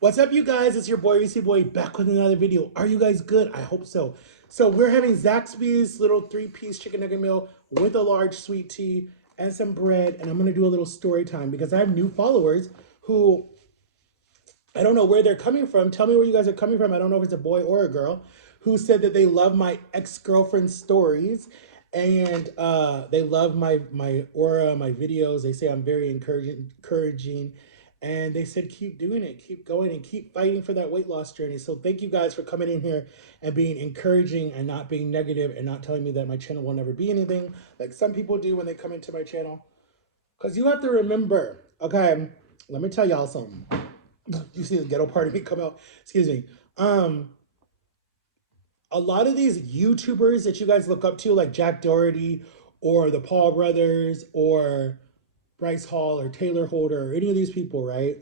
What's up, you guys? It's your boy, Reese Boy, back with another video. Are you guys good? I hope so. So we're having Zaxby's little three-piece chicken nugget meal with a large sweet tea and some bread, and I'm going to do a little story time because I have new followers who I don't know where they're coming from. Tell me where you guys are coming from. I don't know if it's a boy or a girl who said that they love my ex-girlfriend stories and they love my aura, my videos. They say I'm very encouraging, and they said keep doing it, keep going, and keep fighting for that weight loss journey. So thank you guys for coming in here and being encouraging and not being negative and not telling me that my channel will never be anything like some people do when they come into my channel. Because you have to remember, okay, let me tell y'all something. You see the ghetto part of me come out. Excuse me. Um, a lot of these YouTubers that you guys look up to, like Jack Doherty or the Paul brothers or Bryce Hall or Taylor Holder or any of these people, right?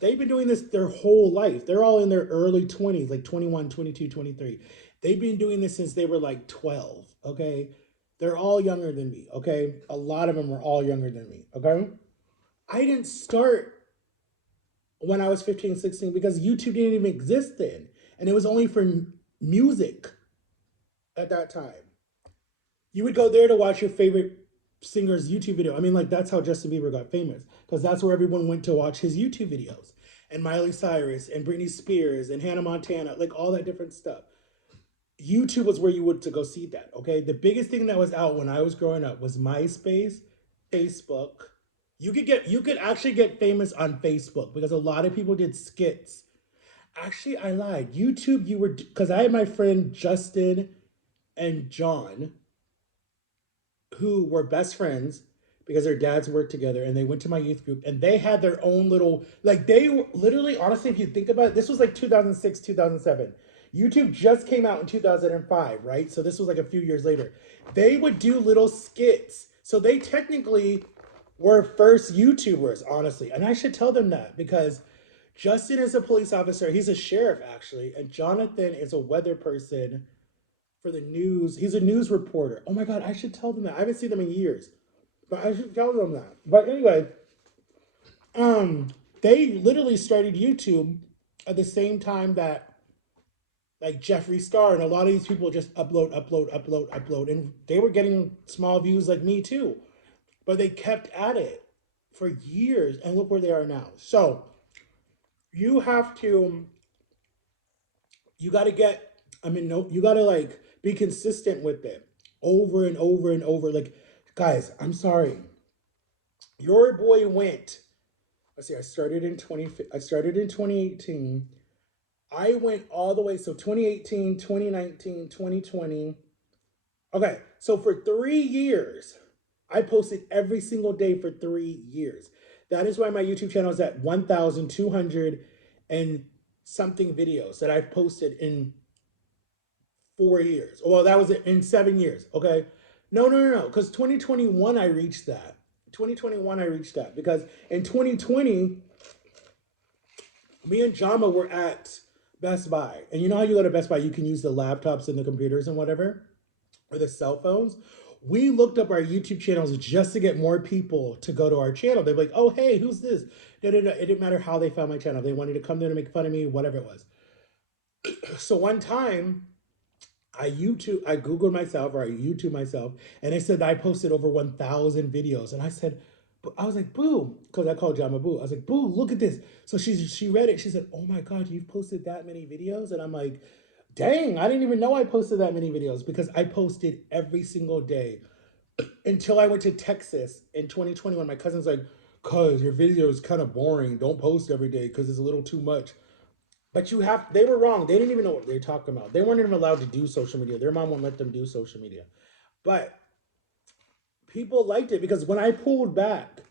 They've been doing this their whole life. They're all in their early 20s, like 21, 22, 23. They've been doing this since they were like 12, okay? They're all younger than me, okay? A lot of them are all younger than me, okay? I didn't start when I was 15, 16 because YouTube didn't even exist then. And it was only for music at that time. You would go there to watch your favorite singer's YouTube video. I mean, like, that's how Justin Bieber got famous because that's where everyone went to watch his YouTube videos. And Miley Cyrus and Britney Spears and Hannah Montana, like all that different stuff. YouTube was where you would to go see that, okay? The biggest thing that was out when I was growing up was MySpace, Facebook. You could actually get famous on Facebook because a lot of people did skits. Actually, I lied. YouTube, you were because I had my friend Justin and John who were best friends because their dads worked together and they went to my youth group and they had their own little like they were literally honestly if you think about it, this was like 2006, 2007. YouTube just came out in 2005, right? So this was like a few years later. They would do little skits. So they technically were first YouTubers, honestly. And I should tell them that because Justin is a police officer. He's a sheriff, actually. And Jonathan is a weather person for the news. He's a news reporter. Oh my God, I should tell them that. I haven't seen them in years, but I should tell them that. But anyway, um, they literally started YouTube at the same time that like Jeffree Star and a lot of these people just upload, and they were getting small views like me too. But they kept at it for years, and look where they are now. So you have to, you got to get. I mean, no, you got to like be consistent with it over and over and over. Like, guys, I'm sorry, your boy went. Let's see, I started in 2018. I went all the way, so 2018, 2019, 2020. Okay, so for 3 years, I posted every single day for 3 years. That is why my YouTube channel is at 1,200 and something videos that I've posted in 4 years. Well, that was it in 7 years. Okay. No. Because 2021, I reached that. 2021, I reached that because in 2020, me and Jama were at Best Buy. And you know how you go to Best Buy, you can use the laptops and the computers and whatever, or the cell phones. We looked up our YouTube channels just to get more people to go to our channel. They'd be like, oh, hey, who's this? Da, da, da. It didn't matter how they found my channel. They wanted to come there to make fun of me, whatever it was. So one time, I Googled myself or I YouTube myself, and it said I posted over 1,000 videos. And I said, I was like, Boo, because I called Jama Boo. I was like, Boo, look at this. So she read it. She said, oh my God, you've posted that many videos? And I'm like, dang, I didn't even know I posted that many videos because I posted every single day until I went to Texas in 2021. My cousin's like, cuz your video is kind of boring. Don't post every day because it's a little too much. But you have, they were wrong. They didn't even know what they were talking about. They weren't even allowed to do social media. Their mom won't let them do social media. But people liked it because when I pulled back,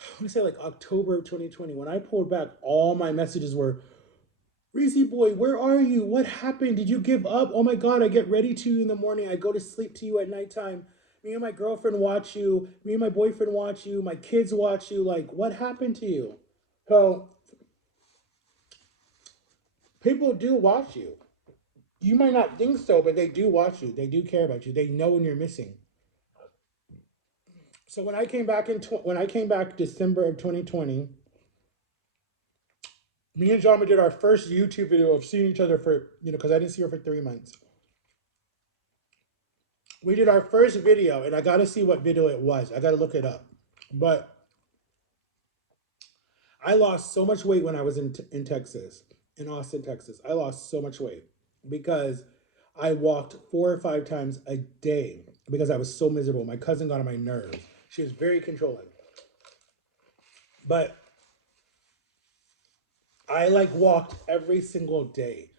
I want to say like October of 2020, when I pulled back, all my messages were, Reese boy, where are you? What happened? Did you give up? Oh my God, I get ready to you in the morning. I go to sleep to you at nighttime. Me and my girlfriend watch you. Me and my boyfriend watch you. My kids watch you. Like, what happened to you? So people do watch you. You might not think so, but they do watch you. They do care about you. They know when you're missing. So when I came back December of 2020, Me and Jama did our first YouTube video of seeing each other for, because I didn't see her for 3 months. We did our first video, and I got to see what video it was. I got to look it up. But I lost so much weight when I was in Texas, in Austin, Texas. I lost so much weight because I walked 4 or 5 times a day because I was so miserable. My cousin got on my nerves. She was very controlling. But I like walked every single day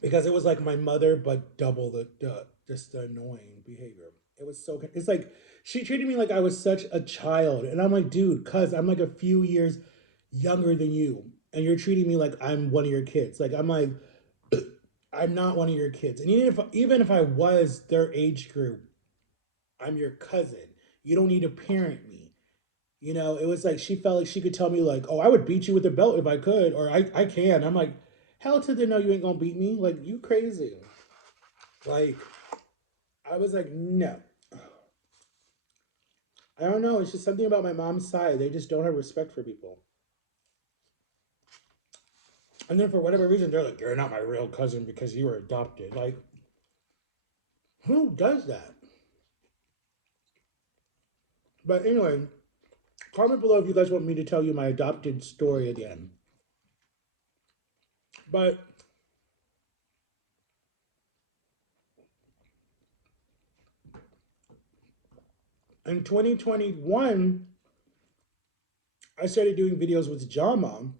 because it was like my mother, but double the just the annoying behavior. It was so. It's like she treated me like I was such a child, and I'm like, dude, cuz I'm like a few years younger than you, and you're treating me like I'm one of your kids. Like I'm like, I'm not one of your kids, and even if I was their age group, I'm your cousin. You don't need to parent me. It was like she felt like she could tell me like, "Oh, I would beat you with a belt if I could, or I can." I'm like, "Hell to the no, you ain't gonna beat me. Like you crazy." Like I was like, "No." I don't know. It's just something about my mom's side. They just don't have respect for people. And then for whatever reason, they're like, "You're not my real cousin because you were adopted." Like, who does that? But anyway, comment below if you guys want me to tell you my adopted story again. But in 2021, I started doing videos with Jama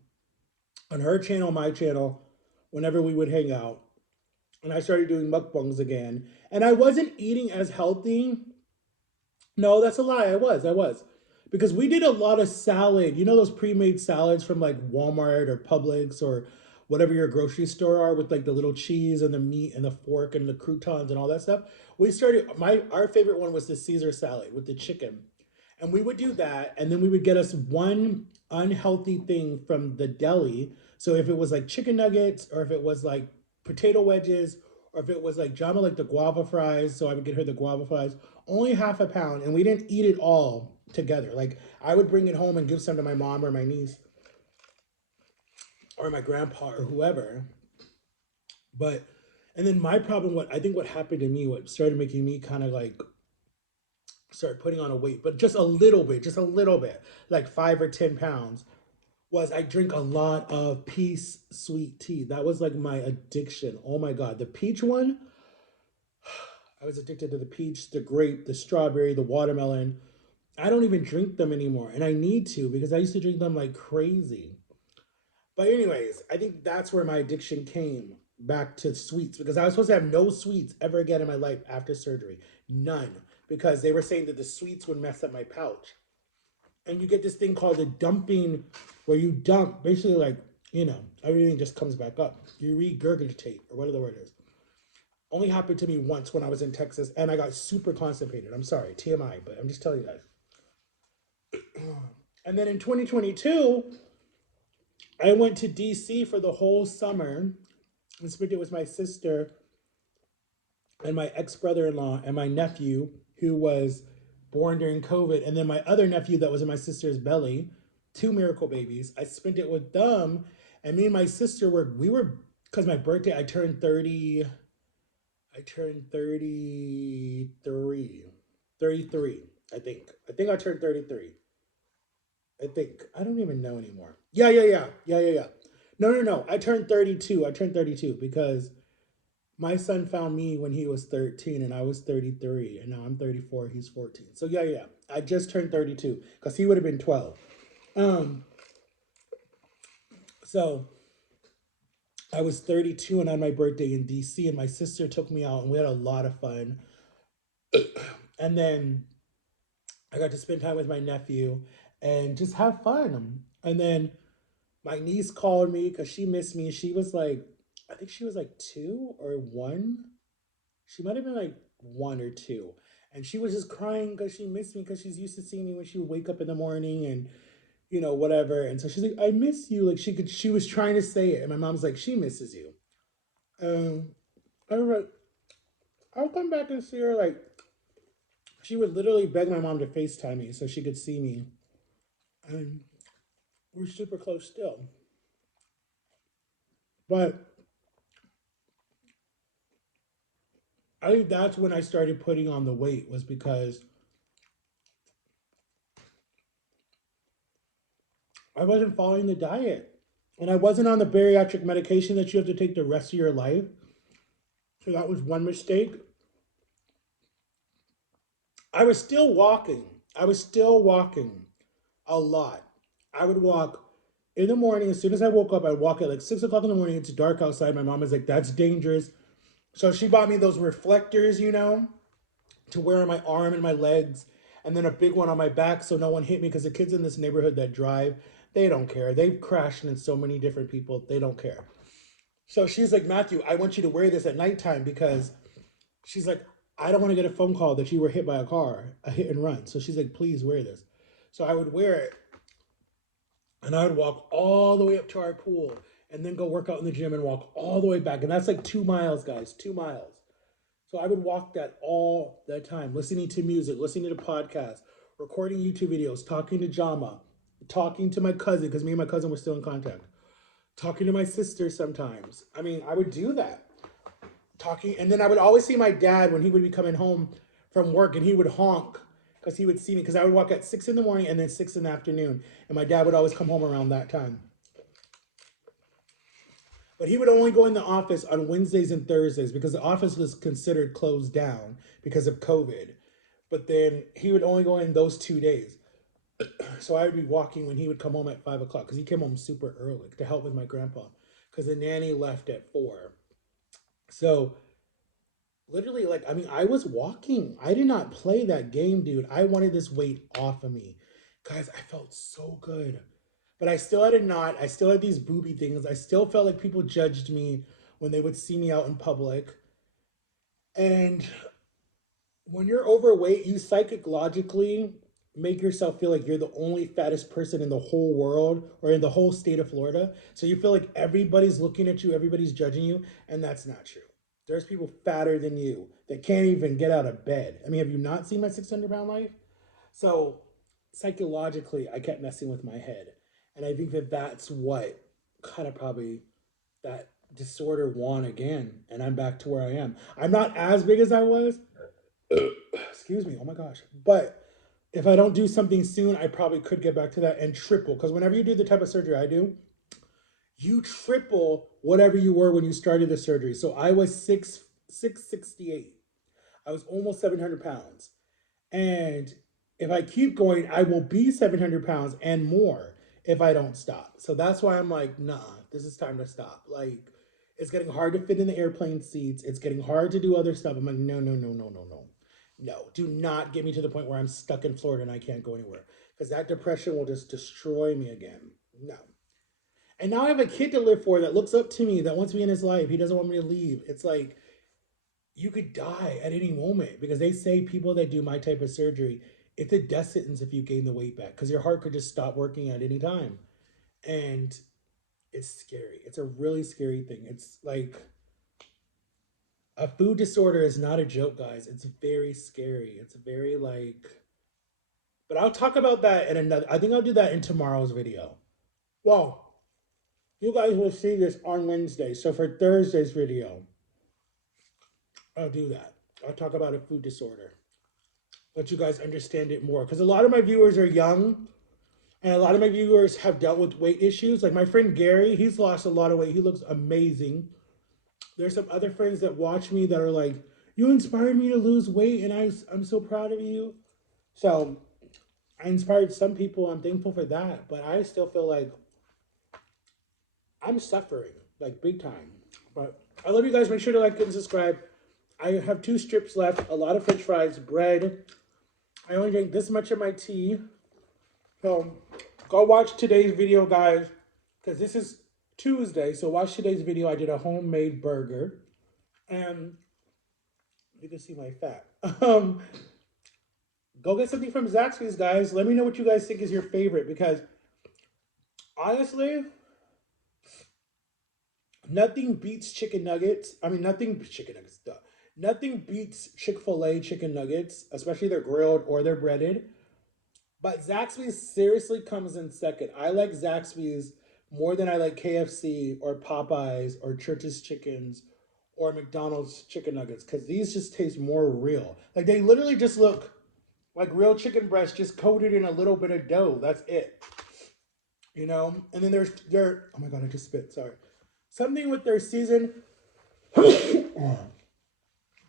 on her channel, my channel, whenever we would hang out. And I started doing mukbangs again. And I wasn't eating as healthy. No, that's a lie. I was. Because we did a lot of salad. You know those pre-made salads from like Walmart or Publix or whatever your grocery store are with like the little cheese and the meat and the fork and the croutons and all that stuff. We started our favorite one was the Caesar salad with the chicken. And we would do that, and then we would get us one unhealthy thing from the deli. So if it was like chicken nuggets, or if it was like potato wedges, or if it was like Jama like the guava fries, so I would get her the guava fries, only half a pound, and we didn't eat it all together. Like I would bring it home and give some to my mom or my niece or my grandpa or whoever. But and then my problem, what I think what happened to me, what started making me kind of like start putting on a weight, but just a little bit, like 5 or 10 pounds, was I drink a lot of peace sweet tea. That was like my addiction. Oh my God. The peach one, I was addicted to the peach, the grape, the strawberry, the watermelon. I don't even drink them anymore. And I need to because I used to drink them like crazy. But, anyways, I think that's where my addiction came back to sweets because I was supposed to have no sweets ever again in my life after surgery. None. Because they were saying that the sweets would mess up my pouch. And you get this thing called a dumping where you dump basically like, everything just comes back up. You regurgitate or whatever the word is. Only happened to me once when I was in Texas and I got super constipated. I'm sorry, TMI, but I'm just telling you guys. And then in 2022, I went to DC for the whole summer and spent it with my sister and my ex brother in law and my nephew, who was born during COVID, and then my other nephew that was in my sister's belly, two miracle babies. I spent it with them, and me and my sister because my birthday, I turned 30. I turned 33. 33, I think. I think I turned 33. I think. I don't even know anymore. Yeah, yeah, yeah. Yeah, yeah, yeah. No, no, no. I turned 32. I turned 32 because my son found me when he was 13 and I was 33 and now I'm 34, he's 14. So yeah, yeah. I just turned 32 cuz he would have been 12. Um so I was 32 and on my birthday in DC and my sister took me out and we had a lot of fun. And then I got to spend time with my nephew and just have fun. And then my niece called me cuz she missed me. She was like I think she was like 2 or 1. She might have been like 1 or 2. And she was just crying because she missed me because she's used to seeing me when she would wake up in the morning and, whatever. And so she's like, I miss you. Like she was trying to say it. And my mom's like, she misses you. I was like, I'll come back and see her. Like, she would literally beg my mom to FaceTime me so she could see me. And we're super close still. But I think that's when I started putting on the weight, was because I wasn't following the diet. And I wasn't on the bariatric medication that you have to take the rest of your life. So that was one mistake. I was still walking. I was still walking a lot. I would walk in the morning. As soon as I woke up, I'd walk at like 6 o'clock in the morning. It's dark outside. My mom was like, that's dangerous. So she bought me those reflectors, to wear on my arm and my legs, and then a big one on my back so no one hit me, because the kids in this neighborhood that drive, they don't care. They've crashed into so many different people. They don't care. So she's like, Matthew, I want you to wear this at nighttime, because she's like, I don't want to get a phone call that you were hit by a car, a hit and run. So she's like, please wear this. So I would wear it, and I would walk all the way up to our pool, and then go work out in the gym and walk all the way back. And that's like 2 miles, guys, 2 miles. So I would walk that all the time, listening to music, listening to podcasts, recording YouTube videos, talking to Jama, talking to my cousin, because me and my cousin were still in contact, talking to my sister sometimes. I mean, I would do that. Talking, and then I would always see my dad when he would be coming home from work, and he would honk because he would see me, because I would walk at 6 in the morning and then 6 in the afternoon. And my dad would always come home around that time. But he would only go in the office on Wednesdays and Thursdays, because the office was considered closed down because of COVID. But then he would only go in those 2 days. So I would be walking when he would come home at 5 o'clock, because he came home super early to help with my grandpa, because the nanny left at 4. So literally, like, I mean, I was walking. I did not play that game, dude. I wanted this weight off of me. Guys, I felt so good. But I still had a knot. I still had these booby things. I still felt like people judged me when they would see me out in public. And when you're overweight, you psychologically make yourself feel like you're the only fattest person in the whole world, or in the whole state of Florida. So you feel like everybody's looking at you, everybody's judging you, and that's not true. There's people fatter than you that can't even get out of bed. I mean, have you not seen my 600-pound life? So psychologically, I kept messing with my head. And I think that that's what kind of probably that disorder won again. And I'm back to where I am. I'm not as big as I was. Excuse me. Oh my gosh. But if I don't do something soon, I probably could get back to that and triple. Because whenever you do the type of surgery I do, you triple whatever you were when you started the surgery. So I was 668. I was almost 700 pounds. And if I keep going, I will be 700 pounds and more if I don't stop. So that's why I'm like, nah, this is time to stop. Like, it's getting hard to fit in the airplane seats. It's getting hard to do other stuff. I'm like, no, no, no, no, no, no. No, do not get me to the point where I'm stuck in Florida and I can't go anywhere, because that depression will just destroy me again. No. And now I have a kid to live for that looks up to me, that wants me in his life. He doesn't want me to leave. It's like, you could die at any moment, because they say people that do my type of surgery, it's a death sentence if you gain the weight back, because your heart could just stop working at any time. And it's scary. It's a really scary thing. It's like, a food disorder is not a joke, guys. It's very scary. It's very like, but I'll talk about that in another, I think I'll do that in tomorrow's video. Well, you guys will see this on Wednesday. So for Thursday's video, I'll do that. I'll talk about a food disorder, let you guys understand it more. Because a lot of my viewers are young, and a lot of my viewers have dealt with weight issues. Like my friend Gary, he's lost a lot of weight. He looks amazing. There's some other friends that watch me that are like, you inspired me to lose weight, and I'm so proud of you. So I inspired some people. I'm thankful for that. But I still feel like I'm suffering, like big time. But I love you guys. Make sure to like and subscribe. I have 2 strips left, a lot of french fries, bread. I only drink this much of my tea. So go watch today's video, guys, because this is Tuesday. So watch today's video. I did a homemade burger. And you can see my fat. Go get something from Zaxby's, guys. Let me know what you guys think is your favorite, because honestly, nothing beats chicken nuggets. I mean, nothing chicken nuggets, duh. Nothing beats Chick-fil-A chicken nuggets, especially they're grilled or they're breaded. But Zaxby's seriously comes in second. I like Zaxby's more than I like KFC or Popeyes or Church's Chickens or McDonald's chicken nuggets because these just taste more real. Like they literally just look like real chicken breast just coated in a little bit of dough. That's it. You know? And then there's their oh my god, I just spit, sorry. Something with their seasoned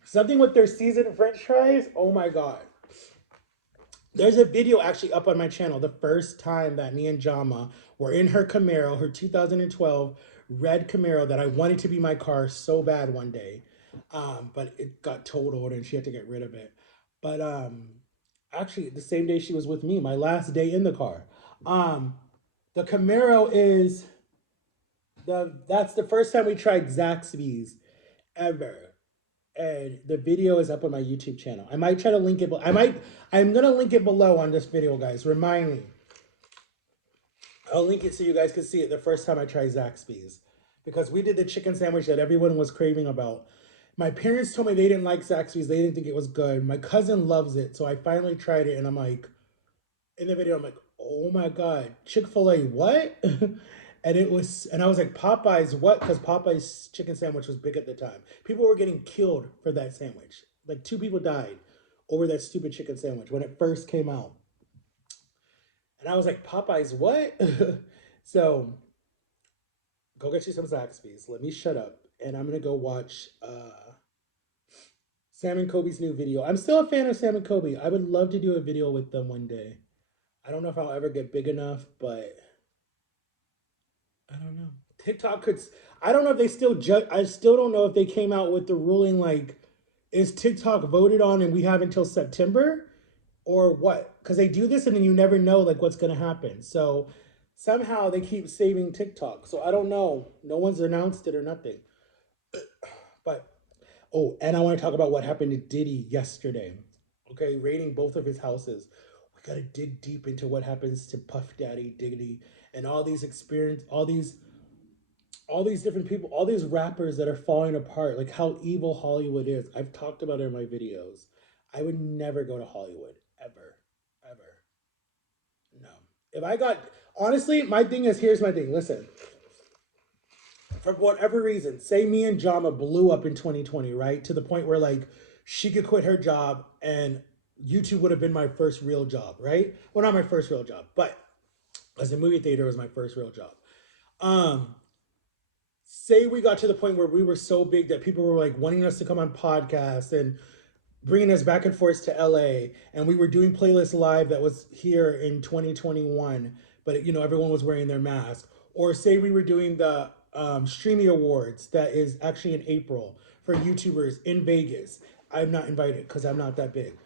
something with their seasoned French fries. Oh my god. There's a video actually up on my channel the first time that me and Jama were in her Camaro, her 2012 red Camaro that I wanted to be my car so bad one day. But it got totaled and she had to get rid of it. But actually the same day she was with me, my last day in the car. Um, the Camaro is that's the first time we tried Zaxby's ever, and the video is up on my YouTube channel. I might try to link it. I'm gonna link it below on this video, guys. Remind me. I'll link it so you guys can see it the first time I tried Zaxby's, because we did the chicken sandwich that everyone was craving about. My parents told me they didn't like Zaxby's. They didn't think it was good. My cousin loves it, so I finally tried it, and I'm like, in the video, I'm like, oh my god, Chick-fil-A, what? And I was like, Popeyes, what? Because Popeyes chicken sandwich was big at the time. People were getting killed for that sandwich. Like 2 people died over that stupid chicken sandwich when it first came out. And I was like, Popeyes, what? So go get you some Zaxby's. Let me shut up. And I'm gonna go watch Sam and Kobe's new video. I'm still a fan of Sam and Kobe. I would love to do a video with them one day. I don't know if I'll ever get big enough, but I don't know. TikTok could. I don't know if they still judge. I still don't know if they came out with the ruling like, is TikTok voted on and we have until September, or what? Because they do this and then you never know like what's gonna happen. So somehow they keep saving TikTok. So I don't know. No one's announced it or nothing. But oh, and I want to talk about what happened to Diddy yesterday. Okay, raiding both of his houses. We gotta dig deep into what happens to Puff Daddy, Diddy, and all these different people, all these rappers that are falling apart, like how evil Hollywood is. I've talked about it in my videos. I would never go to Hollywood, ever, ever. No. If I got, honestly, my thing is, here's my thing. Listen, for whatever reason, say me and Jama blew up in 2020, right? To the point where like she could quit her job and YouTube would have been my first real job, right? Well, not my first real job, but as a movie theater was my first real job. Um, Say we got to the point where we were so big that people were like wanting us to come on podcasts and bringing us back and forth to LA, and we were doing Playlist Live that was here in 2021, but you know everyone was wearing their mask. Or say we were doing the Streamy Awards that is actually in April for YouTubers in Vegas. I'm not invited because I'm not that big.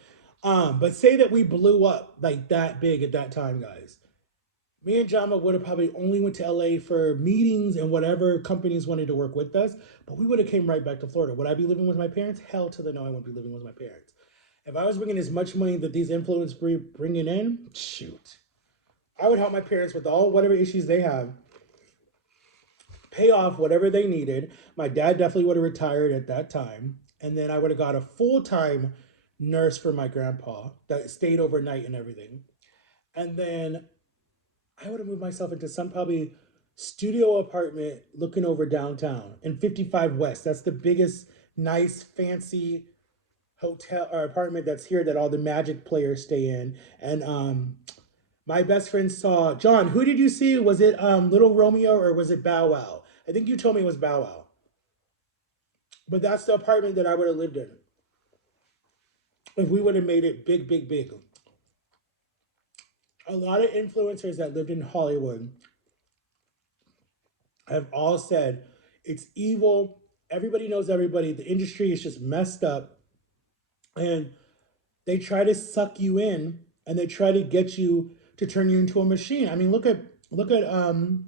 But say that we blew up like that big at that time, guys. Me and Jama would have probably only went to LA for meetings and whatever companies wanted to work with us, but we would have came right back to Florida. Would I be living with my parents? Hell to the no, I wouldn't be living with my parents. If I was bringing as much money that these influencers bringing in, shoot, I would help my parents with all whatever issues they have, pay off whatever they needed. My dad definitely would have retired at that time, and then I would have got a full-time nurse for my grandpa that stayed overnight and everything. And then I would have moved myself into some probably studio apartment looking over downtown in 55 West. That's the biggest, nice, fancy hotel or apartment that's here that all the Magic players stay in. And my best friend saw John. Who did you see? Was it Little Romeo or was it Bow Wow? I think you told me it was Bow Wow. But that's the apartment that I would have lived in if we would have made it big, big, big. A lot of influencers that lived in Hollywood have all said it's evil. Everybody knows everybody. The industry is just messed up. And they try to suck you in and they try to get you to turn you into a machine. I mean, look at Britney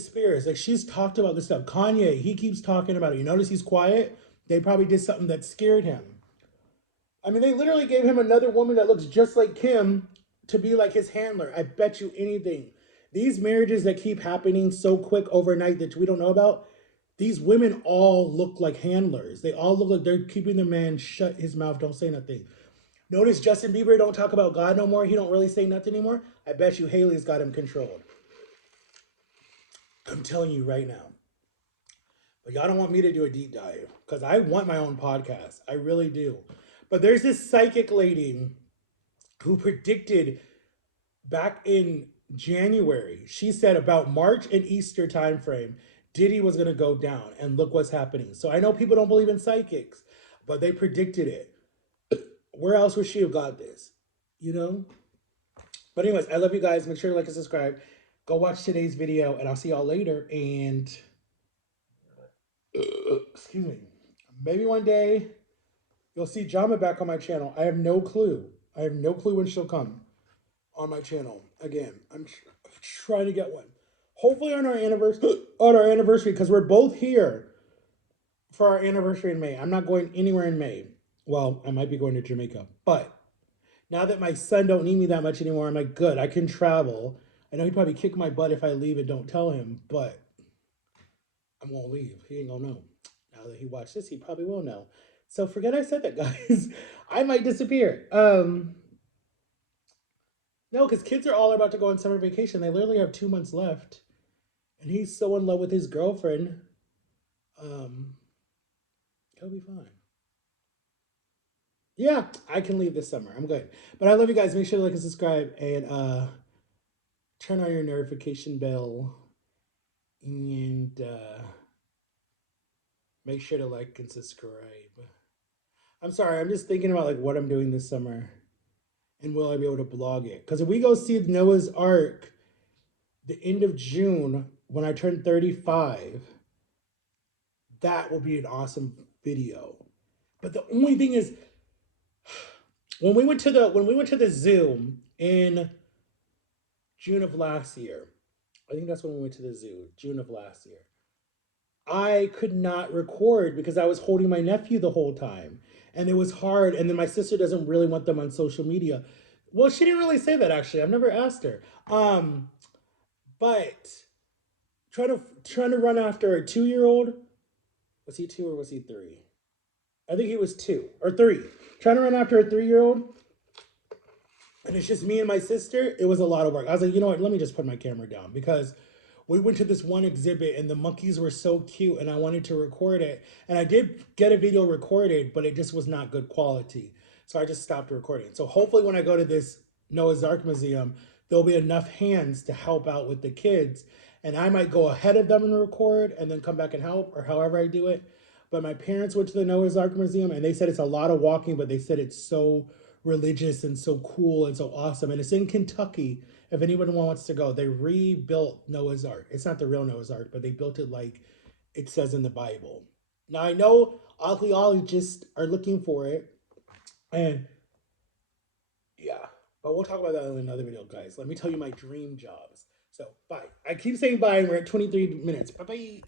Spears. Like she's talked about this stuff. Kanye, he keeps talking about it. You notice he's quiet? They probably did something that scared him. I mean, they literally gave him another woman that looks just like Kim to be like his handler. I bet you anything. These marriages that keep happening so quick overnight that we don't know about, these women all look like handlers. They all look like they're keeping the man shut his mouth, don't say nothing. Notice Justin Bieber don't talk about God no more. He don't really say nothing anymore. I bet you Haley's got him controlled. I'm telling you right now. But y'all don't want me to do a deep dive because I want my own podcast. I really do. But there's this psychic lady who predicted back in January. She said about March and Easter time frame, Diddy was gonna go down, and look what's happening. So I know people don't believe in psychics, but they predicted it. Where else would she have got this? You know? But anyways, I love you guys. Make sure to like and subscribe. Go watch today's video, and I'll see y'all later. And excuse me. Maybe one day you'll see Jama back on my channel. I have no clue. I have no clue when she'll come on my channel again. I'm trying to get one. Hopefully on our anniversary, because we're both here for our anniversary in May. I'm not going anywhere in May. Well, I might be going to Jamaica, but now that my son don't need me that much anymore, I'm like, good, I can travel. I know he'd probably kick my butt if I leave and don't tell him, but I'm gonna leave. He ain't gonna know. Now that he watched this, he probably will know. So forget I said that, guys. I might disappear. No, because kids are all about to go on summer vacation. They literally have 2 months left. And he's so in love with his girlfriend. He'll be fine. Yeah, I can leave this summer. I'm good. But I love you guys. Make sure to like and subscribe and turn on your notification bell. And make sure to like and subscribe. I'm sorry, I'm just thinking about like what I'm doing this summer. And will I be able to blog it? Because if we go see Noah's Ark the end of June when I turn 35, that will be an awesome video. But the only thing is, when we went to the zoo in June of last year, I think that's when we went to the zoo, June of last year. I could not record because I was holding my nephew the whole time. And it was hard. And then my sister doesn't really want them on social media. Well, she didn't really say that, actually. I've never asked her. But trying to run after a 2-year-old. Was he 2 or was he 3? I think he was 2 or 3. Trying to run after a 3-year-old. And it's just me and my sister. It was a lot of work. I was like, you know what? Let me just put my camera down because we went to this one exhibit and the monkeys were so cute and I wanted to record it. And I did get a video recorded, but it just was not good quality. So I just stopped recording. So hopefully when I go to this Noah's Ark Museum, there'll be enough hands to help out with the kids. And I might go ahead of them and record and then come back and help or however I do it. But my parents went to the Noah's Ark Museum and they said it's a lot of walking, but they said it's so religious and so cool and so awesome. And it's in Kentucky. If anyone wants to go, they rebuilt Noah's Ark. It's not the real Noah's Ark, but they built it like it says in the Bible. Now I know archaeologists are looking for it, and yeah, but we'll talk about that in another video, guys. Let me tell you my dream jobs. So bye. I keep saying bye, and we're at 23 minutes. Bye bye.